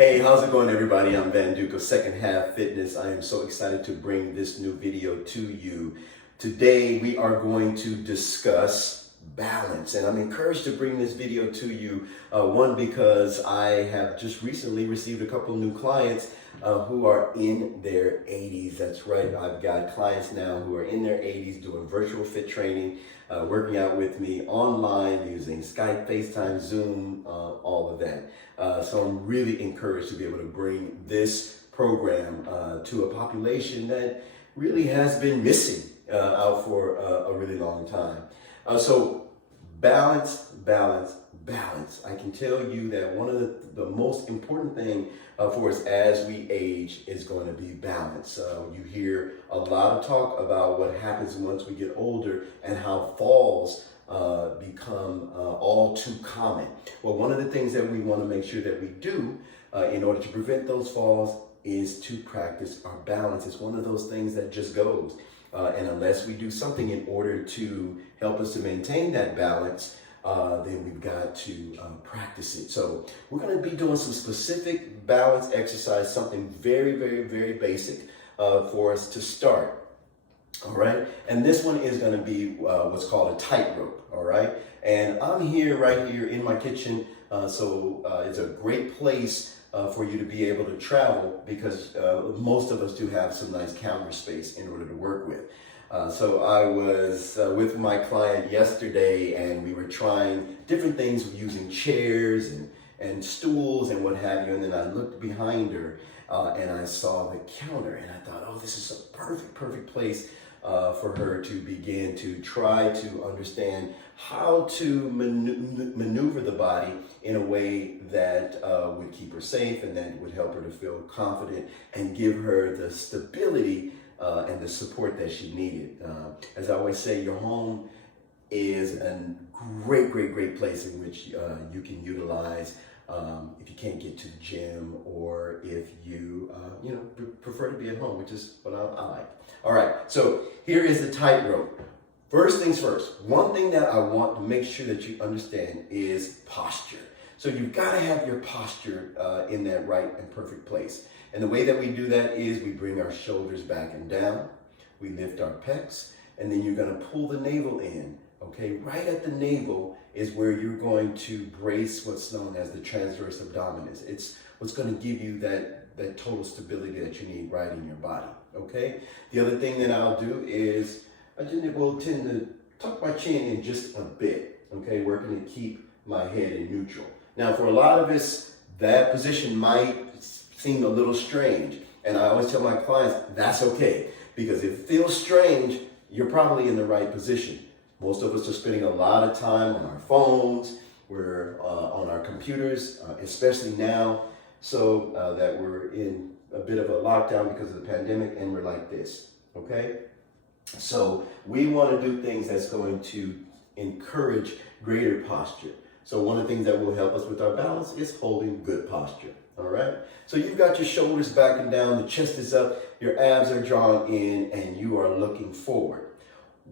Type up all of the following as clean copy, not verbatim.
Hey, how's it going, everybody? I'm Vann Duke of Second Half Fitness. I am so excited to bring this new video to you. Today, we are going to discuss balance, and I'm encouraged to bring this video to you. One, because I have just recently received a couple new clients who are in their 80s. That's right, I've got clients now who are in their 80s doing virtual fit training, working out with me online using Skype, FaceTime, Zoom, all of that. So I'm really encouraged to be able to bring this program to a population that really has been missing out for a really long time. So balance. I can tell you that one of the most important thing for us as we age is going to be balance. You hear a lot of talk about what happens once we get older and how falls become all too common. Well, one of the things that we want to make sure that we do in order to prevent those falls is to practice our balance. It's one of those things that just goes. And unless we do something in order to help us to maintain that balance, then we've got to practice it. So we're going to be doing some specific balance exercise, something very basic for us to start. All right, and this one is going to be what's called a tightrope. All right, and I'm right here in my kitchen, so it's a great place for you to be able to travel because most of us do have some nice counter space in order to work with. So I was with my client yesterday, and we were trying different things using chairs and stools and what have you. And then I looked behind her and I saw the counter, and I thought, oh, this is a perfect place for her to begin to try to understand how to maneuver the body in a way that would keep her safe and that would help her to feel confident and give her the stability and the support that she needed. As I always say, your home is a great place in which you can utilize if you can't get to the gym, or if you prefer to be at home, which is what I like. All right, so here is the tightrope. First things first, one thing that I want to make sure that you understand is posture. So you've got to have your posture in that right and perfect place. And the way that we do that is we bring our shoulders back and down, we lift our pecs, and then you're going to pull the navel in. Okay, right at the navel is where you're going to brace what's known as the transverse abdominis. It's what's going to give you that total stability that you need right in your body. Okay, the other thing that I'll do is I will tend to tuck my chin in just a bit. Okay, working to keep my head in neutral. Now, for a lot of us, that position might seem a little strange, and I always tell my clients that's okay, because if it feels strange, you're probably in the right position. Most of us are spending a lot of time on our phones, we're on our computers, especially now, so that we're in a bit of a lockdown because of the pandemic, and we're like this, okay? So we want to do things that's going to encourage greater posture. So one of the things that will help us with our balance is holding good posture, all right? So you've got your shoulders back and down, the chest is up, your abs are drawn in, and you are looking forward.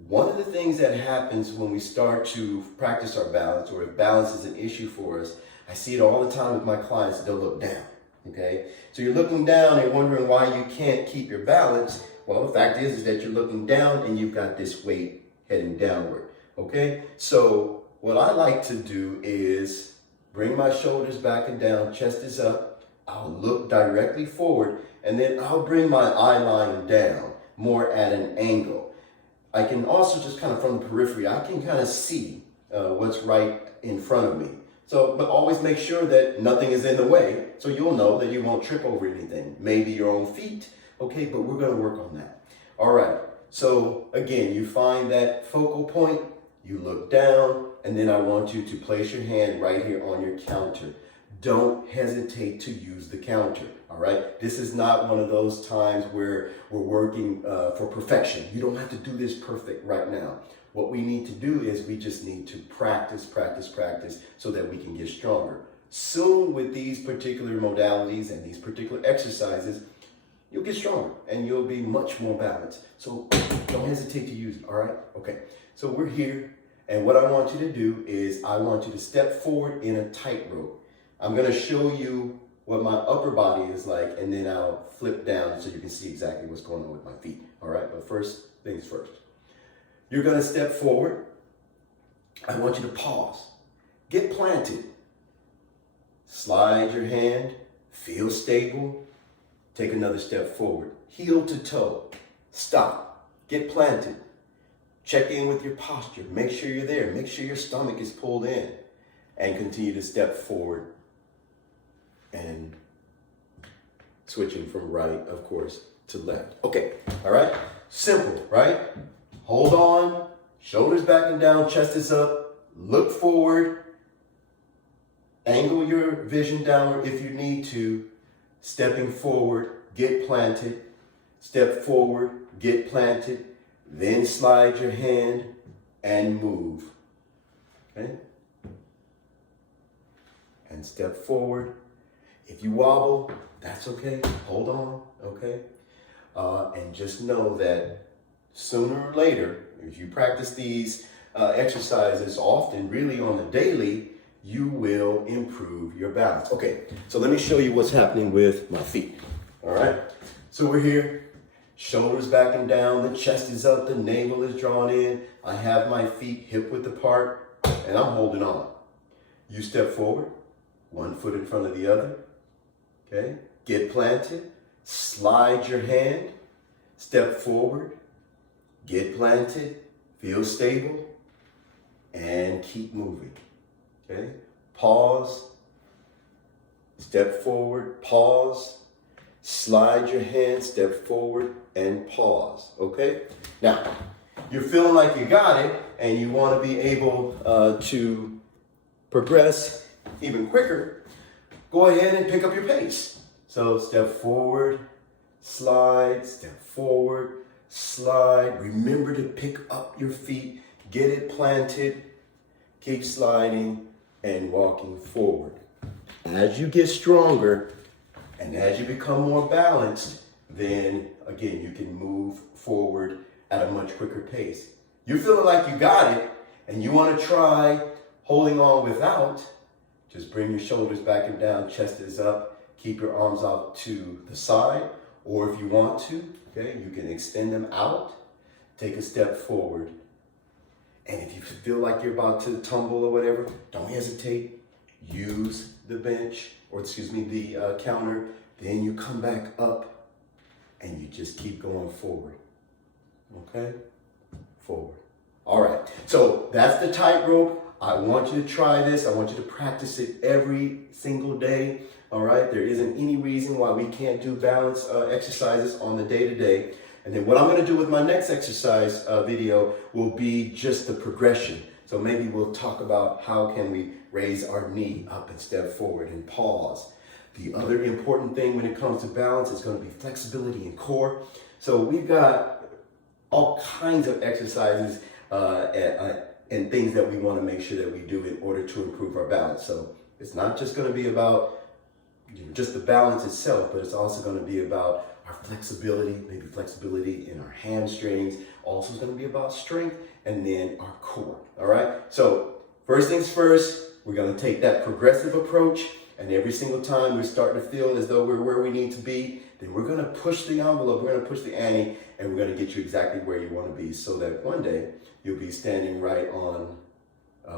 One of the things that happens when we start to practice our balance, or if balance is an issue for us, I see it all the time with my clients, they'll look down, okay? So you're looking down and wondering why you can't keep your balance. Well, the fact is that you're looking down and you've got this weight heading downward, okay? So what I like to do is bring my shoulders back and down, chest is up, I'll look directly forward, and then I'll bring my eye line down, more at an angle. I can also just kind of from the periphery, I can kind of see what's right in front of me. So, but always make sure that nothing is in the way, so you'll know that you won't trip over anything. Maybe your own feet, okay, but we're gonna work on that. All right, so again, you find that focal point, you look down, and then I want you to place your hand right here on your counter. Don't hesitate to use the counter, all right? This is not one of those times where we're working for perfection. You don't have to do this perfect right now. What we need to do is we just need to practice so that we can get stronger. Soon with these particular modalities and these particular exercises, you'll get stronger and you'll be much more balanced. So don't hesitate to use it, all right? Okay, so we're here, and what I want you to do is I want you to step forward in a tightrope. I'm gonna show you what my upper body is like, and then I'll flip down so you can see exactly what's going on with my feet. All right, but first things first. You're gonna step forward. I want you to pause. Get planted. Slide your hand, feel stable. Take another step forward. Heel to toe. Stop. Get planted. Check in with your posture. Make sure you're there. Make sure your stomach is pulled in. And continue to step forward. And switching from right, of course, to left. Okay, all right? Simple, right? Hold on. Shoulders back and down, chest is up. Look forward. Angle your vision downward if you need to. Stepping forward, get planted. Step forward, get planted. Then slide your hand and move. Okay? And step forward. If you wobble, that's okay. Hold on, okay? And just know that sooner or later, if you practice these exercises often, really on the daily, you will improve your balance. Okay, so let me show you what's happening with my feet. All right, so we're here. Shoulders back and down, the chest is up, the navel is drawn in. I have my feet hip width apart, and I'm holding on. You step forward, one foot in front of the other. Okay, get planted, slide your hand, step forward, get planted, feel stable, and keep moving. Okay, pause, step forward, pause, slide your hand, step forward, and pause. Okay, now you're feeling like you got it and you want to be able to progress even quicker. Go ahead and pick up your pace. So step forward, slide, step forward, slide. Remember to pick up your feet, get it planted, keep sliding and walking forward. As you get stronger and as you become more balanced, then again, you can move forward at a much quicker pace. You're feeling like you got it and you want to try holding on without. Just bring your shoulders back and down, chest is up, keep your arms out to the side, or if you want to, okay, you can extend them out, take a step forward. And if you feel like you're about to tumble or whatever, don't hesitate. Use the bench, or the counter, then you come back up and you just keep going forward, okay? Forward. All right, so that's the tightrope. I want you to try this. I want you to practice it every single day. All right. There isn't any reason why we can't do balance exercises on the day-to-day. And then what I'm going to do with my next exercise video will be just the progression. So maybe we'll talk about how can we raise our knee up and step forward and pause. The other important thing when it comes to balance is going to be flexibility and core. So we've got all kinds of exercises and things that we want to make sure that we do in order to improve our balance. So it's not just going to be about just the balance itself, but it's also going to be about our flexibility, maybe flexibility in our hamstrings. Also it's going to be about strength and then our core. All right. So first things first, we're going to take that progressive approach, and every single time we're starting to feel as though we're where we need to be, then we're going to push the envelope, we're going to push the ante, and we're going to get you exactly where you want to be so that one day you'll be standing right on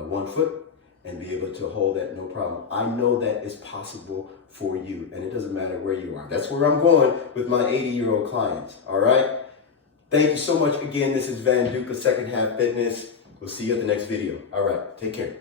one foot and be able to hold that no problem. I know that is possible for you, and it doesn't matter where you are. That's where I'm going with my 80-year-old clients, all right? Thank you so much again. This is Vann Duke of Second Half Fitness. We'll see you at the next video. All right, take care.